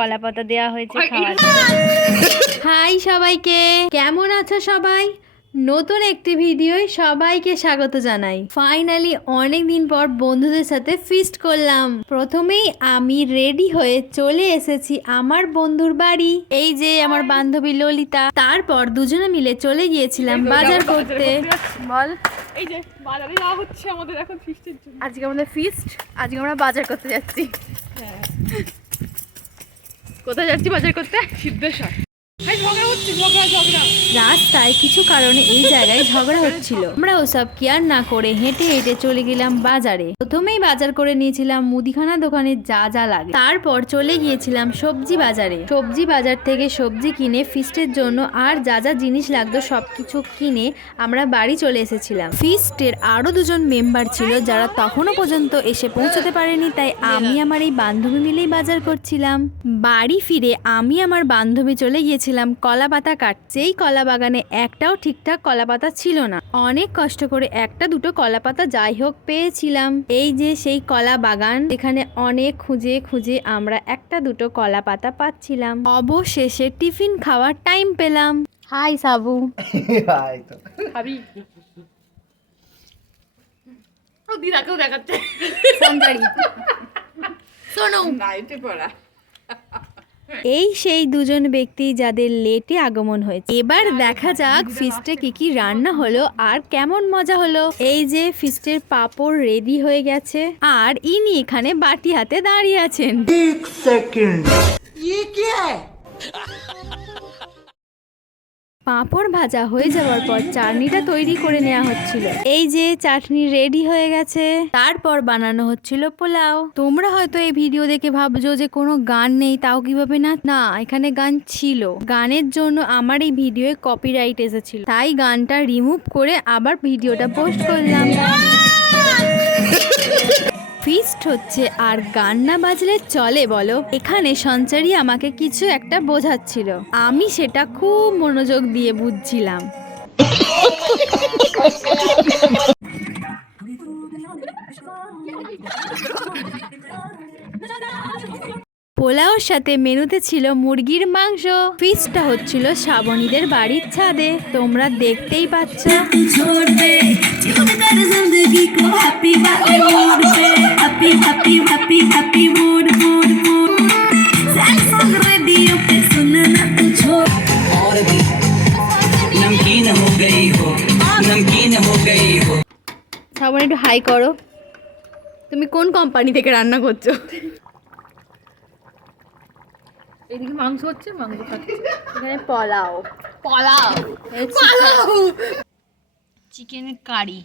কলা পাতা দেওয়া হয়েছে খাওয়ার। হাই সবাইকে, কেমন আছো সবাই? নতুন একটি ভিডিওয় সবাইকে স্বাগত জানাই। ফাইনালি অনেক দিন পর বন্ধুদের সাথে ফিস্ট করলাম। প্রথমেই আমি রেডি হয়ে চলে এসেছি আমার বন্ধুর বাড়ি। এই যে আমার বান্ধবী ললিতা। তারপর দুজনে মিলে চলে গিয়েছিলাম বাজার করতে। বল, এই যে বাজারে যাওয়া হচ্ছে আমাদের এখন ফিস্টের জন্য। আজকে আমাদের ফিস্ট, আজকে আমরা বাজার করতে যাচ্ছি। হ্যাঁ, কোথায় যাচ্ছি বাজার করতে? সিদ্ধেশ্বর। এই ঝগড়া হচ্ছে, ঝগড়া। রাস্তায় কিছু কারণে এই জায়গায় ঝগড়া হচ্ছিল। আমরা ওসব কেয়ার না করে হেঁটে হেঁটে চলে গেলাম বাজারে। প্রথমেই বাজার করে নিয়েছিলাম মুদিখানা দোকানে যা যা লাগে। তারপর চলে গিয়েছিলাম সবজি বাজারে। সবজি বাজার থেকে সবজি কিনে ফিস্টের জন্য আর যা যা জিনিস লাগতো সবকিছু কিনে আমরা বাড়ি চলে এসেছিলাম। ফিস্টের আরো দুজন মেম্বার ছিল যারা তখনও পর্যন্ত এসে পৌঁছতে পারেনি, তাই আমি আমার এই বান্ধবী মিলেই বাজার করছিলাম। বাড়ি ফিরে আমি আমার বান্ধবী চলে গিয়েছিলাম কলা পাতা কাটতে। এই কলা বাগানে একটাও ঠিকঠাক কলা পাতা ছিল না। অনেক কষ্ট করে একটা দুটো কলা পাতা যাই হোক পেয়েছিলাম। এই যে সেই কলা বাগান, এখানে অনেক খুঁজে খুঁজে আমরা একটা দুটো কলা পাতা পাচ্ছিলাম। অবশেষে টিফিন খাওয়ার টাইম পেলাম। হাই সাবু। হাই তো খাবি? ও দিদাকেও দেখাচ্ছে। শোনো, নাইটে পড়া। এই সেই দুজন ব্যক্তি যাদের লেটে আগমন হয়েছে। এবার দেখা যাক ফিস্টে কি কি রান্না হলো আর কেমন মজা হলো। এই যে ফিস্টের পাঁপড় রেডি হয়ে গেছে আর ইনি এখানে বাটি হাতে দাঁড়িয়ে আছেন। পাঁপড় ভাজা হয়ে যাওয়ার পর চাটনিটা তৈরি করে নেওয়া হচ্ছিল। এই যে চাটনি রেডি হয়ে গেছে। তারপর বানানো হচ্ছিল পোলাও। তোমরা হয়তো এই ভিডিও দেখে ভাবছো যে কোনো গান নেই, তাও কিভাবে না, এখানে গান ছিল। গানের জন্য আমার এই ভিডিওয়ে কপিরাইট এসেছিল, তাই গানটা রিমুভ করে আবার ভিডিওটা পোস্ট করলাম। ফিস্ট হচ্ছে আর গান না বাজলে চলে বলো? এখানে সঞ্চারী আমাকে কিছু একটা বোঝাচ্ছিল, আমি সেটা খুব মনোযোগ দিয়ে বুঝছিলাম। পোলাওর সাথে মেনুতে ছিল মুরগির মাংস। ফিস্টটা হচ্ছিল শ্রাবণীদের বাড়ির ছাদে, তোমরা দেখতেই পাচ্ছ। শ্রাবণী একটু হাই করো। তুমি কোন কোম্পানি থেকে রান্না করছো? এদিকে মাংস হচ্ছে, মাংস খাচ্ছে। এখানে পোলাও, চিকেনের কারি,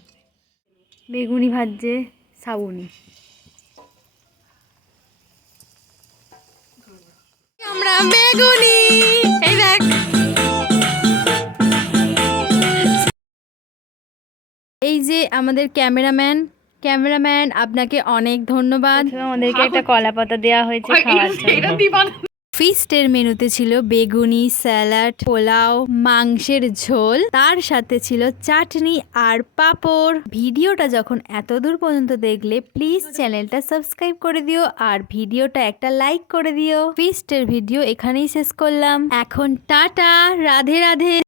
বেগুনি ভাজছে শ্রাবণী। আমরা বেগুনি, এই দেখ। এই যে আমাদের ক্যামেরাম্যান, আপনাকে অনেক ধন্যবাদ। আমাদেরকে একটা কলা পাতা দেওয়া হয়েছে খাওয়ার জন্য। ফিস্টের মেনুতে ছিল বেগুনি, স্যালাড, পোলাও, মাংসের ঝোল, তার সাথে ছিল চাটনি আর পাঁপড়। ভিডিওটা যখন এত দূর পর্যন্ত দেখলে প্লিজ চ্যানেলটা সাবস্ক্রাইব করে দিও আর ভিডিওটা একটা লাইক করে দিও। ফিস্টের ভিডিও এখানেই শেষ করলাম। এখন টাটা, রাধে রাধে।